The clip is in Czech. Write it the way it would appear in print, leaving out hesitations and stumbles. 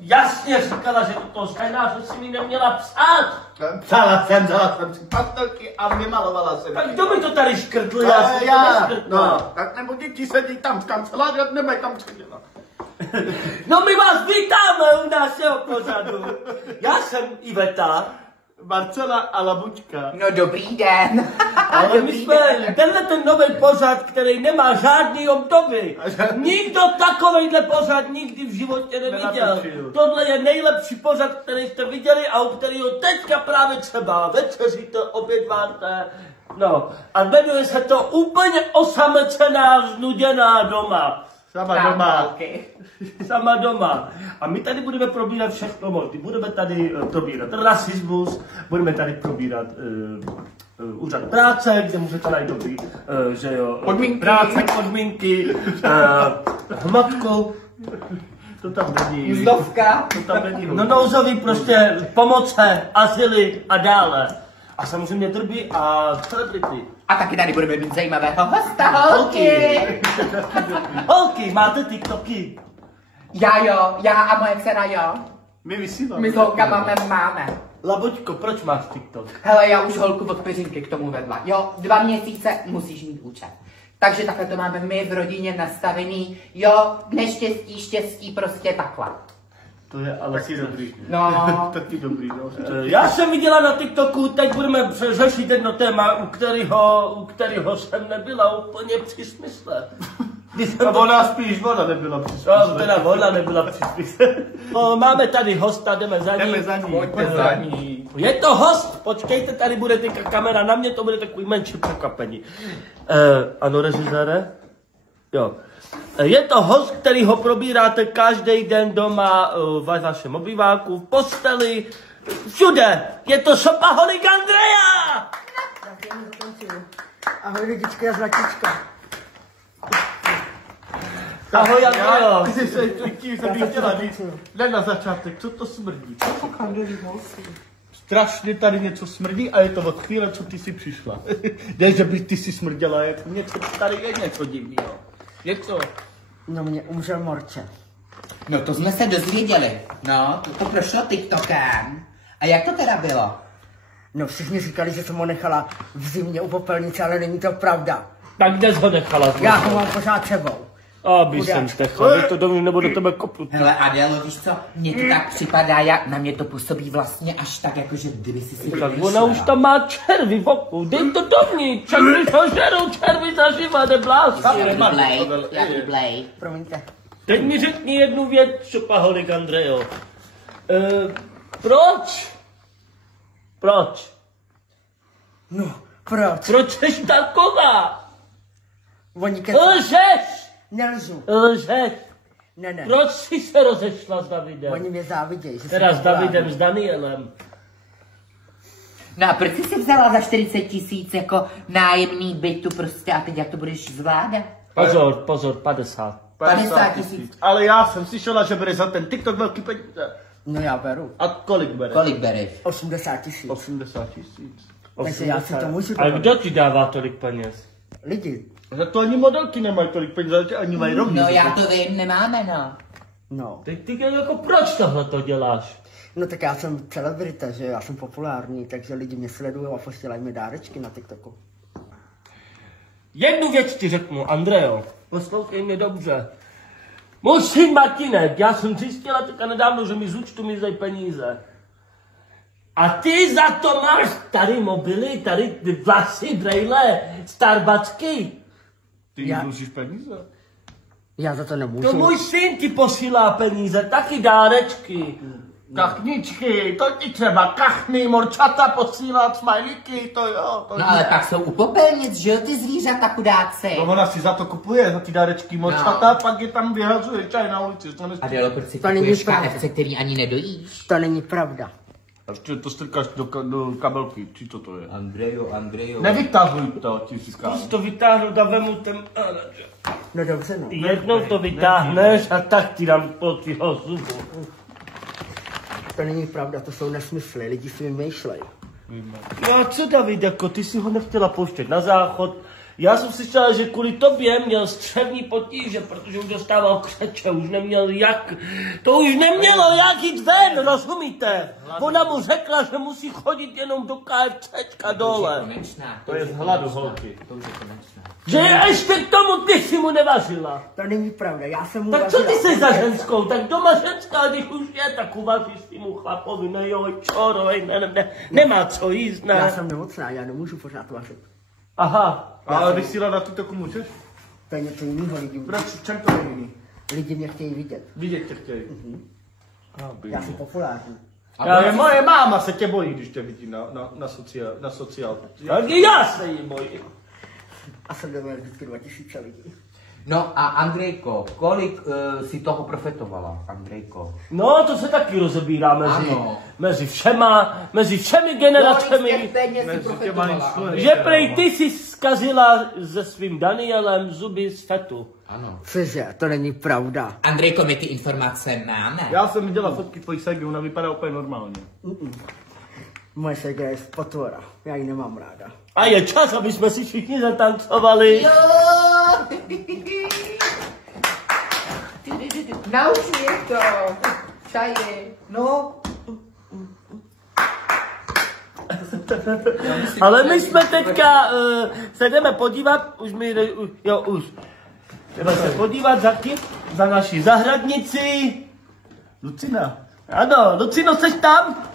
Jasně říkala, že do toho scénáře si mi neměla psát. Psala jsem si pastelky a vymalovala jsem. Tak kdo mi to tady škrtl? Já. No, tak nebo děti sedí tam v kanceláři a nemají tam co dělat. No my vás vítáme u našeho pořadu. Já jsem Iveta. Marcela a Labučka. No dobrý den. Ale my jsme tenhle ten nový pořad, který nemá žádný obdoby. Nikdo takovejhle pořad nikdy v životě neviděl. Tohle je nejlepší pořad, který jste viděli a u kterého teďka právě třeba večeříte, obědváte. No a jmenuje se to Úplně osamocená, znuděná doma. Sama doma. Sama doma. A my tady budeme probírat všechno možné. Budeme tady probírat rasismus, budeme tady probírat úřad práce, kde můžete najít dobrý, že jo, práce, podmínky, hmatku. To tam není. Mzdovka. To tam není. No nouzový prostě pomoce, azyly a dále. A samozřejmě drby a celebrity. A taky tady budeme mít zajímavého hosta, holky. Holky, máte TikToky? Já a moje dcera, jo. My vysíláme. My s holkama máme. Laboďko, proč máš TikTok? Hele, já už holku od peřinky k tomu vedla. Jo, 2 měsíce musíš mít účet. Takže takhle to máme my v rodině nastavený. Jo, neštěstí, štěstí, prostě takhle. To je ale taky dobrý. No. Taky dobrý, no. Já jsem viděla na TikToku, teď budeme řešit jedno téma, u kterého jsem nebyla úplně při smysle. Ona spíš, ona nebyla při smysle. No, teda ona nebyla při smysle. No, máme tady hosta, jdeme za ní. Jdeme za ní. Pojďte za ní. Je to host, počkejte, tady bude teďka kamera na mě, to bude takový menší překvapení. Ano, režisére? Jo. Je to host, který ho probíráte každý den doma ve vašem obýváku, v posteli, všude. Je to Šopaholik Andreja! Ahoj lidička, já Zlatička. Ahoj Andrejo. Tím jsem bych chtěla říct, ne na začátek, co to smrdí? Strašně tady něco smrdí a je to od chvíle, co ty jsi přišla. Ne, že by ty si smrděla, jak něco, tady je něco divného. Něco. No mě umřel Morče. No to jsme se dozvěděli. No, to prošlo TikTokem. A jak to teda bylo? No všichni říkali, že jsem ho nechala v zimě u popelnice, ale není to pravda. Tak kde jsi ho nechala? Já ho mám pořád sebou. Aby jsem stechal, to do mě nebo do tebe kopnu. Hele Adélo, víš co, mně to tak připadá, jak na mě to působí vlastně až tak, jakože kdyby si Tak ona už tam má červy v oku, dej to dovnitř, červy ho žerou, červy zaživa, neblázni. Jak Blej. Promiňte. Teď mi řekni jednu věc, Šopaholik Andrejo. Proč? Proč? No, proč? Proč jsi taková? Oni kecají. Lžeš! Nelžu. Lžeš! Ne. Proč jsi se rozešla s Davidem? Oni mě závidějí. že Teda jsem s Davidem, populární. s Danielem. No a proč jsi si vzala za 40 000 jako nájemný bytu prostě a teď jak to budeš zvládat? Pozor, 50. 50 000. Ale já jsem slyšela, že bere za ten TikTok velký peníze. No já beru. A kolik bere? Kolik bereš? 80 000. 80 000. Takže já si to můžu A dovolit. kdo ti dává tolik peněz? Lidi. Za to ani modelky nemají tolik peněz, že ani mají rovný. No já to vím, nemáme no. No. Ty jako proč tohle to děláš? No tak já jsem celebrita, že já jsem populární, takže lidi mě sledují a posílají mi dárečky na TikToku. Jednu věc ti řeknu, Andrejo. Poslouchej mě dobře. Můj syn Martinek, já jsem zjistila teďka nedávno, že mi z účtu mizejí peníze. A ty za to máš tady mobily, tady vlasy, brejle, Starbucksky. Ty jim dlužíš peníze? Já za to nemůžu. To můj syn ti posílá peníze, taky dárečky. Kachničky, to ti třeba kachny, morčata posílat, smajlíky, to jo. To No ale pak jsou u popelnic, že jo, ty zvířata chudáci. No ona si za to kupuje, za ty dárečky morčata, pak je tam vyhazuje čaj na ulici. Adélo, proč si To není kupuješ pravda. KFC, který ani nedojíš? To není pravda. A ještě to strkáš do kabelky, či co to je? Andrejo. Nevytahuj to, ti říkám. Když to vytáhnu, da vemu ten... No dobře, no. Jednou to vytáhneš a tak ti dám po tvýho zubu. To není pravda, to jsou nesmysly, lidi si vymýšlejí. No a co David, jako ty si ho nechtěla pouštět na záchod, Já jsem si říkal, že kvůli tobě měl střevní potíže, protože už dostával křeče, už neměl jak, to už nemělo jak jít ven, rozumíte? Ona mu řekla, že musí chodit jenom do KFCčka dole. To je z hladu, holky. To už je konečné. Že ještě k tomu ty si mu nevařila. To není pravda, já jsem mu Tak co ty vařila. jsi za ženskou? Tak doma ženská, když už je, tak uvaříš si mu chlapovi, nejoj, čorovej, nemá co jíst, Já ne? jsem nemocná, já nemůžu pořád vařit. Aha. Ale když si na TikToku můžeš? To je něco jiného, lidi. Proč? V čem to je jiný? Lidi mě chtějí vidět. Vidět tě chtějí. Já jsem populární. Ale moje máma se tě bojí, když tě vidí na sociál. Tak i já se jí bojím. A jsem doma vždycky 2000 lidí. No a Andrejko, kolik si toho profetovala, Andrejko? No, to se taky rozebírá Ano. mezi všemi generacemi. Peněz si profetovala, Že prej ty si zkazila se svým Danielem zuby z fetu. Ano. Cože, to není pravda. Andrejko, my ty informace máme. Já jsem viděla fotky tvojí ségy, ona vypadá úplně normálně. Moje segra je potvora, já ji nemám ráda. A je čas, aby jsme si všichni zatancovali. Jo! Nauč mě to. Čaje. No. Ale my jsme teďka se jdeme podívat, už. Jdeme se podívat za kým? Za naší zahradnici. Lucina. Ano, Lucino, jsi tam?